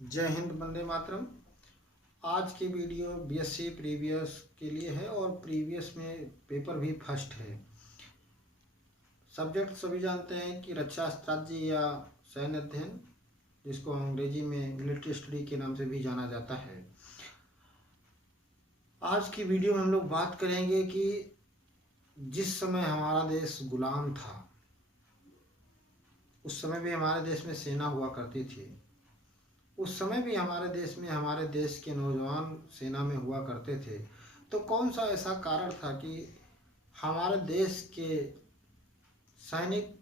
जय हिंद, वंदे मातरम। आज की वीडियो बीएससी प्रीवियस के लिए है और प्रीवियस में पेपर भी फर्स्ट है। सब्जेक्ट सभी जानते हैं कि रक्षा स्ट्रैटेजी या सैन्य अध्ययन, जिसको अंग्रेजी में मिलिट्री स्टडी के नाम से भी जाना जाता है। आज की वीडियो में हम लोग बात करेंगे कि जिस समय हमारा देश गुलाम था, उस समय भी हमारे देश में सेना हुआ करती थी। उस समय भी हमारे देश में हमारे देश के नौजवान सेना में हुआ करते थे। तो कौन सा ऐसा कारण था कि हमारे देश के सैनिक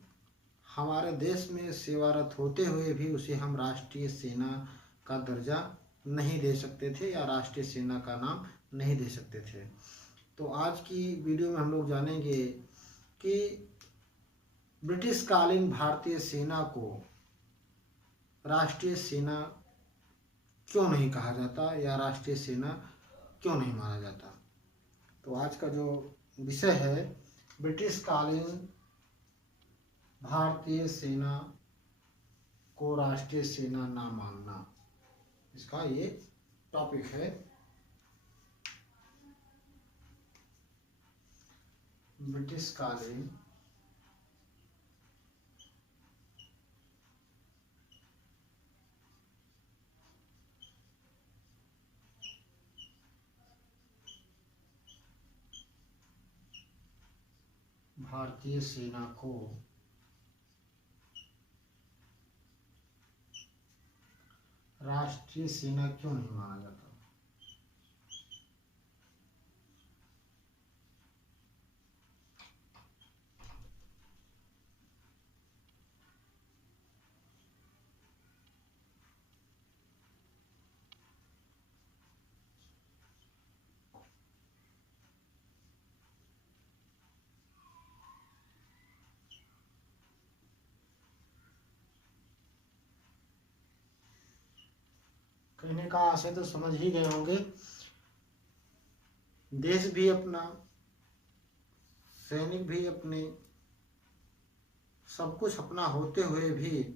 हमारे देश में सेवारत होते हुए भी उसे हम राष्ट्रीय सेना का दर्जा नहीं दे सकते थे या राष्ट्रीय सेना का नाम नहीं दे सकते थे। तो आज की वीडियो में हम लोग जानेंगे कि ब्रिटिश कालीन भारतीय सेना को राष्ट्रीय सेना क्यों नहीं कहा जाता या राष्ट्रीय सेना क्यों नहीं माना जाता। तो आज का जो विषय है, ब्रिटिश कालीन भारतीय सेना को राष्ट्रीय सेना ना मानना, इसका ये टॉपिक है। ब्रिटिश कालीन भारतीय सेना को राष्ट्रीय सेना क्यों नहीं माना जाता। कहने का आशय तो समझ ही गए होंगे। देश भी अपना, सैनिक भी अपने, सब कुछ अपना होते हुए भी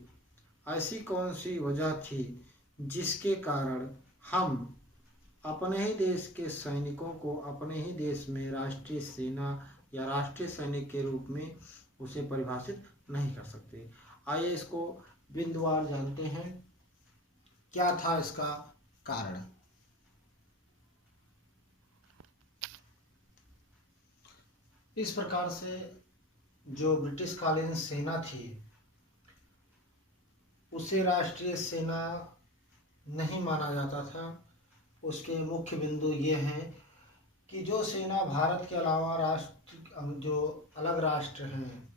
ऐसी कौन सी वजह थी जिसके कारण हम अपने ही देश के सैनिकों को अपने ही देश में राष्ट्रीय सेना या राष्ट्रीय सैनिक के रूप में उसे परिभाषित नहीं कर सकते। आइए इसको बिंदुवार जानते हैं, क्या था इसका कारण। इस प्रकार से जो ब्रिटिश कालीन सेना थी उसे राष्ट्रीय सेना नहीं माना जाता था। उसके मुख्य बिंदु ये हैं कि जो सेना भारत के अलावा राष्ट्र, जो अलग राष्ट्र हैं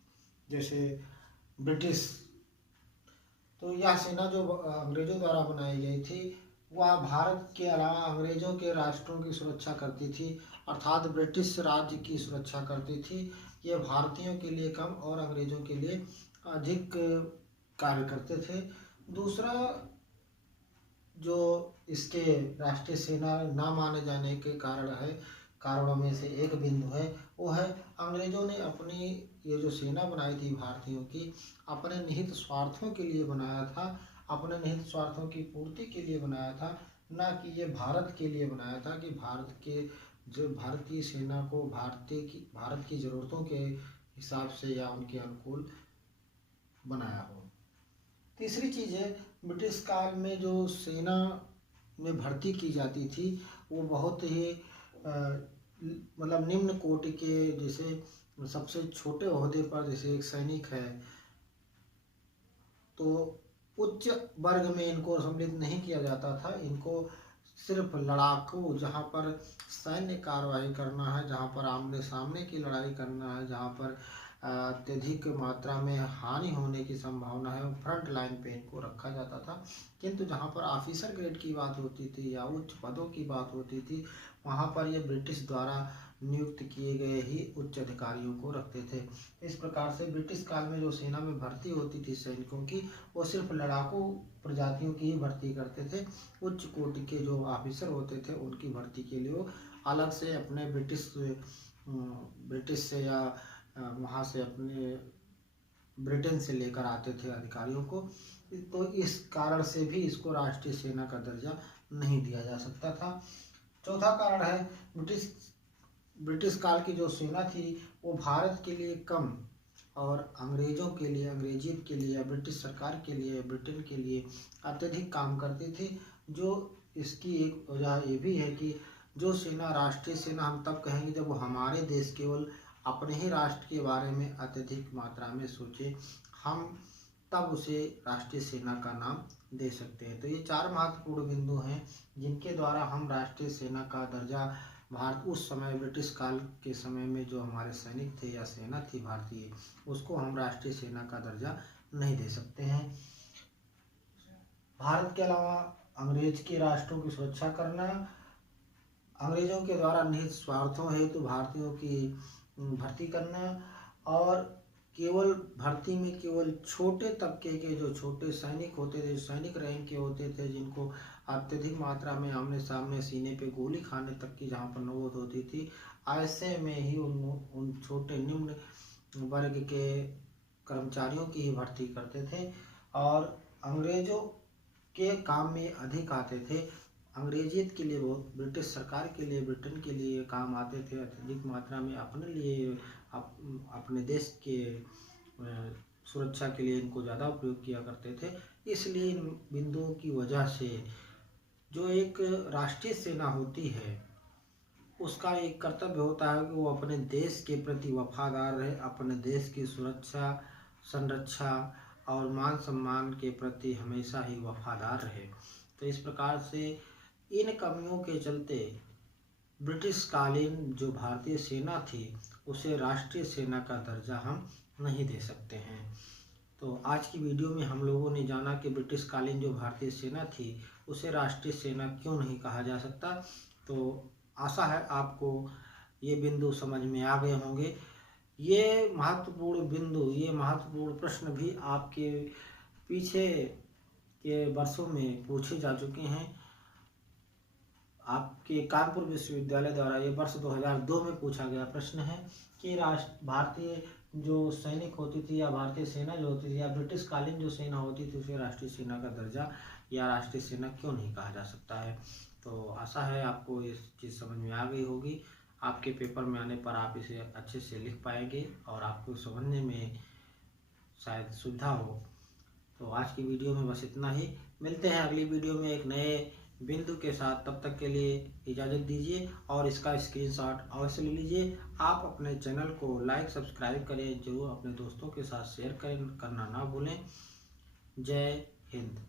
जैसे ब्रिटिश, तो यह सेना जो अंग्रेजों द्वारा बनाई गई थी वह भारत के अलावा अंग्रेजों के राष्ट्रों की सुरक्षा करती थी, अर्थात ब्रिटिश राज्य की सुरक्षा करती थी। ये भारतीयों के लिए कम और अंग्रेजों के लिए अधिक कार्य करते थे। दूसरा जो इसके राष्ट्रीय सेना ना माने जाने के कारणों में से एक बिंदु है, वो है अंग्रेजों ने अपनी ये जो सेना बनाई थी भारतीयों की, अपने निहित स्वार्थों के लिए बनाया था, अपने निहित स्वार्थों की पूर्ति के लिए बनाया था, ना कि ये भारत के लिए बनाया था कि भारत के जो भारतीय सेना को भारत की ज़रूरतों के हिसाब से या उनके अनुकूल बनाया हो। तीसरी चीज़ है, ब्रिटिश काल में जो सेना में भर्ती की जाती थी वो बहुत ही मतलब निम्न कोटि के, जैसे सबसे छोटे ओहदे पर जैसे एक सैनिक है तो उच्च वर्ग में इनको सम्मिलित नहीं किया जाता था। इनको सिर्फ लड़ाकू, जहाँ पर सैन्य कार्रवाई करना है, जहाँ पर आमने सामने की लड़ाई करना है, जहाँ पर अत्यधिक मात्रा में हानि होने की संभावना है, फ्रंट लाइन पे इनको रखा जाता था। किंतु जहाँ पर ऑफिसर ग्रेड की बात होती थी या उच्च पदों की बात होती थी, वहाँ पर ये ब्रिटिश द्वारा नियुक्त किए गए ही उच्च अधिकारियों को रखते थे। इस प्रकार से ब्रिटिश काल में जो सेना में भर्ती होती थी सैनिकों की, वो सिर्फ लड़ाकू प्रजातियों की ही भर्ती करते थे। उच्च कोटि के जो ऑफिसर होते थे उनकी भर्ती के लिए वो अलग से अपने ब्रिटिश से या वहाँ से अपने ब्रिटेन से लेकर आते थे अधिकारियों को। तो इस कारण से भी इसको राष्ट्रीय सेना का दर्जा नहीं दिया जा सकता था। चौथा कारण है ब्रिटिश काल की जो सेना थी वो भारत के लिए कम और अंग्रेजों के लिए, अंग्रेजियत के लिए या ब्रिटिश सरकार के लिए, ब्रिटेन के लिए अत्यधिक काम करती थी। जो इसकी एक वजह ये भी है कि जो सेना राष्ट्रीय सेना हम तब कहेंगे जब वो हमारे देश केवल अपने ही राष्ट्र के बारे में अत्यधिक मात्रा में सोचे, हम तब उसे राष्ट्रीय सेना का नाम दे सकते हैं। तो ये 4 महत्वपूर्ण बिंदु हैं जिनके द्वारा हम राष्ट्रीय सेना का दर्जा भारत उस समय ब्रिटिश काल के समय में जो हमारे सैनिक थे या सेना थी भारतीय, उसको हम राष्ट्रीय सेना का दर्जा नहीं दे सकते हैं। भारत के अलावा अंग्रेज के राष्ट्रों की सुरक्षा करना, अंग्रेजों के द्वारा निहित स्वार्थों हेतु भारतीयों की भर्ती करना और केवल भर्ती में केवल छोटे तबके के जो छोटे सैनिक होते थे, सैनिक रैंक के होते थे, जिनको अत्यधिक मात्रा में आमने सामने सीने पे गोली खाने तक की जहाँ पर नौबत होती थी, ऐसे में ही उन छोटे निम्न वर्ग के कर्मचारियों की ही भर्ती करते थे और अंग्रेजों के काम में अधिक आते थे। अंग्रेजियत के लिए बहुत, ब्रिटिश सरकार के लिए, ब्रिटेन के लिए काम आते थे अत्यधिक मात्रा में, अपने लिए अपने देश के सुरक्षा के लिए इनको ज़्यादा उपयोग किया करते थे। इसलिए इन बिंदुओं की वजह से जो एक राष्ट्रीय सेना होती है उसका एक कर्तव्य होता है कि वो अपने देश के प्रति वफादार रहे, अपने देश की सुरक्षा, संरक्षा और मान सम्मान के प्रति हमेशा ही वफादार रहे। तो इस प्रकार से इन कमियों के चलते ब्रिटिश कालीन जो भारतीय सेना थी उसे राष्ट्रीय सेना का दर्जा हम नहीं दे सकते हैं। तो आज की वीडियो में हम लोगों ने जाना कि ब्रिटिश कालीन जो भारतीय सेना थी उसे राष्ट्रीय सेना क्यों नहीं कहा जा सकता। तो आशा है आपको ये बिंदु समझ में आ गए होंगे। ये महत्वपूर्ण बिंदु, ये महत्वपूर्ण प्रश्न भी आपके पीछे के वर्षों में पूछे जा चुके हैं। आपके कानपुर विश्वविद्यालय द्वारा ये वर्ष 2002 में पूछा गया प्रश्न है कि भारतीय जो सैनिक होती थी या भारतीय सेना जो होती थी या ब्रिटिश कालीन जो सेना होती थी उसे राष्ट्रीय सेना का दर्जा या राष्ट्रीय सेना क्यों नहीं कहा जा सकता है। तो आशा है आपको ये चीज़ समझ में आ गई होगी। आपके पेपर में आने पर आप इसे अच्छे से लिख पाएंगे और आपको समझने में शायद सुविधा हो। तो आज की वीडियो में बस इतना ही। मिलते हैं अगली वीडियो में एक नए बिंदु के साथ। तब तक के लिए इजाज़त दीजिए और इसका स्क्रीनशॉट अवश्य ले लीजिए। आप अपने चैनल को लाइक सब्सक्राइब करें, जो अपने दोस्तों के साथ शेयर करना ना भूलें। जय हिंद।